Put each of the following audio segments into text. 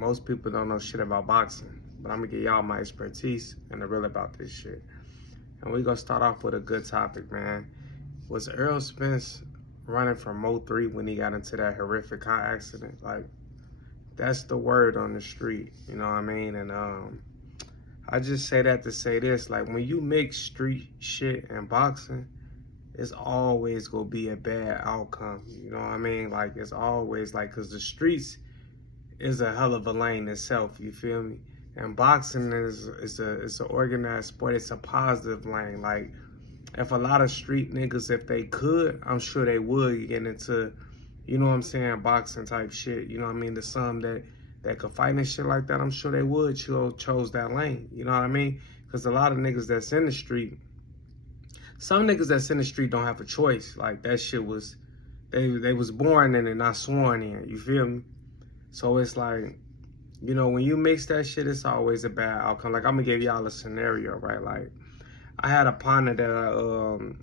most people don't know shit about boxing, but I'm gonna give y'all my expertise and the real about this shit. And we gonna start off with a good topic, man. Was Errol Spence running from Mo3 when he got into that horrific car accident? Like, that's the word on the street, you know what I mean? And I just say that to say this, like, when you mix street shit and boxing, it's always gonna be a bad outcome, you know what I mean? Like, it's always like, cause the streets is a hell of a lane itself, you feel me? And boxing is an organized sport. It's a positive lane. Like, if a lot of street niggas, if they could, I'm sure they would get into, you know what I'm saying, boxing type shit. You know what I mean? There's some that could fight and shit like that. I'm sure they would chose that lane. You know what I mean? Because a lot of niggas that's in the street, some niggas that's in the street don't have a choice. Like, that shit was, they was born in and not sworn in. You feel me? So it's like, you know, when you mix that shit, it's always a bad outcome. Like, I'm gonna give y'all a scenario, right? Like, I had a partner that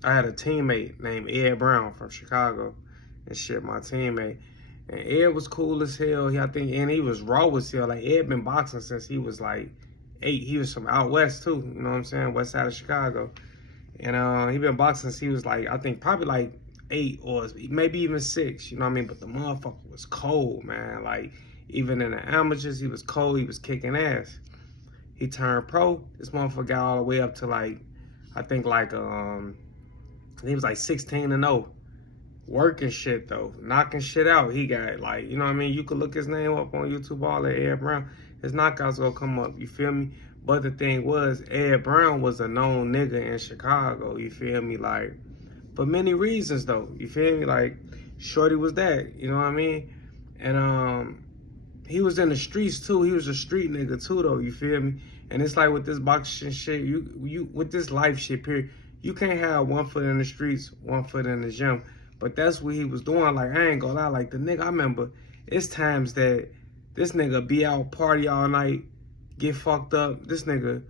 I had a teammate named Ed Brown from Chicago and shit, my teammate. And Ed was cool as hell. And he was raw as hell. Like, Ed been boxing since he was like 8. He was from out west too, you know what I'm saying? West side of Chicago. And he been boxing since he was like, I think probably like 8 or maybe even 6, you know what I mean? But the motherfucker was cold, man. Like, even in the amateurs, he was cold. He was kicking ass. He turned pro. This motherfucker got all the way up to like, I think like, he was like 16-0. Working shit though, knocking shit out. He got like, you know what I mean? You could look his name up on YouTube, all that Ed Brown. His knockouts gonna come up, you feel me? But the thing was, Ed Brown was a known nigga in Chicago, you feel me? Like, for many reasons though, you feel me? Like, shorty was that, you know what I mean? And he was in the streets too. He was a street nigga too though, you feel me? And it's like with this boxing shit, you with this life shit, period, you can't have 1 foot in the streets, 1 foot in the gym. But that's what he was doing. Like, I ain't gonna lie, like, the nigga, I remember, it's times that this nigga be out, party all night, get fucked up. This nigga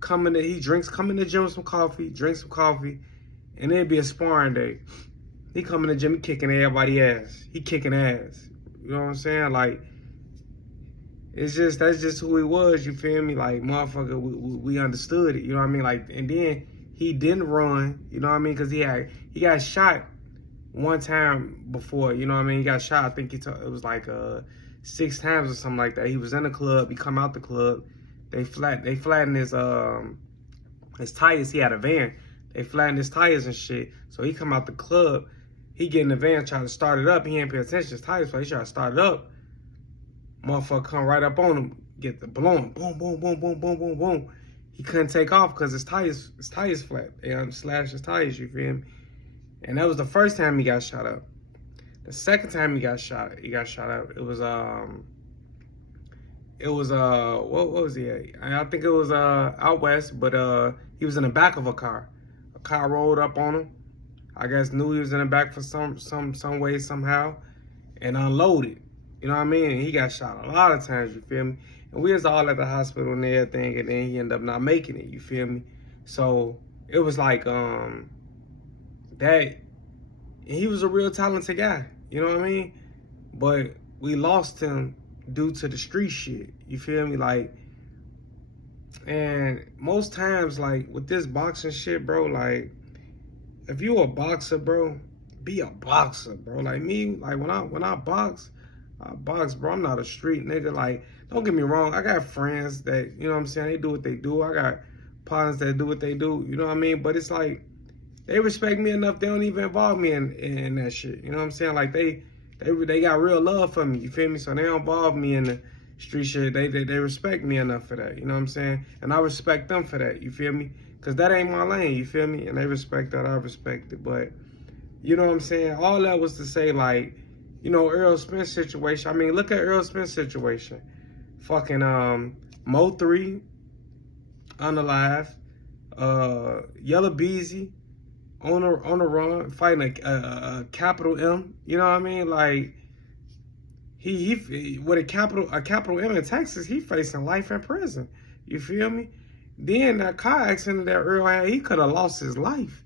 come in the gym with some coffee, drink some coffee, and it'd be a sparring day. He come in the gym, he kicking everybody's ass. He kicking ass. You know what I'm saying? Like, that's just who he was, you feel me? Like, motherfucker, we understood it, you know what I mean? Like, and then he didn't run, you know what I mean? Because he got shot one time before, you know what I mean? He got shot, I think it was like 6 times or something like that. He was in the club, he come out the club, they flattened his tires. He had a van. They flattened his tires and shit. So he come out the club, he get in the van, trying to start it up. He ain't pay attention to his tires, so he try to start it up. Motherfucker come right up on him, get the blowing, boom, boom, boom, boom, boom, boom, boom. He couldn't take off because his tires flat. They slashed his tires, you feel me? And that was the first time he got shot up. The second time he got shot up, it was what was he at? I think it was out west, but he was in the back of a car. A car rolled up on him. I guess knew he was in the back for some way, somehow, and unloaded. You know what I mean? And he got shot a lot of times, you feel me? And we was all at the hospital and everything, and then he ended up not making it, you feel me? So it was like that he was a real talented guy, you know what I mean? But we lost him due to the street shit, you feel me? Like, and most times, like, with this boxing shit, bro, like, if you a boxer, bro, be a boxer, bro. Like me, like, when I box, bro. I'm not a street nigga. Like, don't get me wrong, I got friends that, you know what I'm saying, they do what they do. I got partners that do what they do, you know what I mean? But it's like, they respect me enough, they don't even involve me in that shit. You know what I'm saying? Like, they got real love for me, you feel me? So they don't involve me in the street shit. They respect me enough for that, you know what I'm saying? And I respect them for that, you feel me? Because that ain't my lane, you feel me? And they respect that, I respect it. But, you know what I'm saying? All that was to say, like, you know, Errol Spence situation. I mean, look at Errol Spence situation. Fucking Mo3, unalive. Yellow Beezy, on the run, fighting a capital M. You know what I mean? Like, he with a capital M in Texas, he facing life in prison. You feel me? Then that car accident that Earl had, he could have lost his life.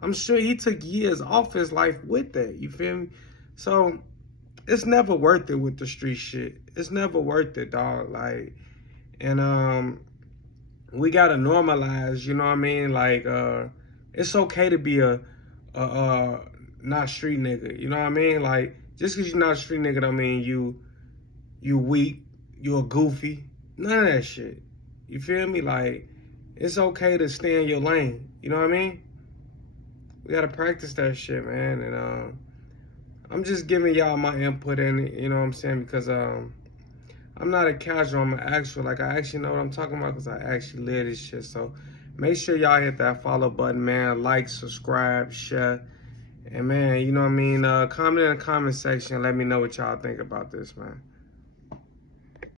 I'm sure he took years off his life with that. You feel me? So it's never worth it with the street shit. It's never worth it, dog. Like, and we gotta normalize, you know what I mean? Like, it's okay to be a not street nigga, you know what I mean? Like, just cause you're not a street nigga don't mean you weak, you a goofy. None of that shit. You feel me? Like, it's okay to stay in your lane. You know what I mean? We gotta practice that shit, man. And I'm just giving y'all my input in it, you know what I'm saying? Because I'm not a casual, I'm an actual. Like, I actually know what I'm talking about because I actually live this shit. So make sure y'all hit that follow button, man. Like, subscribe, share. And, man, you know what I mean? Comment in the comment section. Let me know what y'all think about this, man.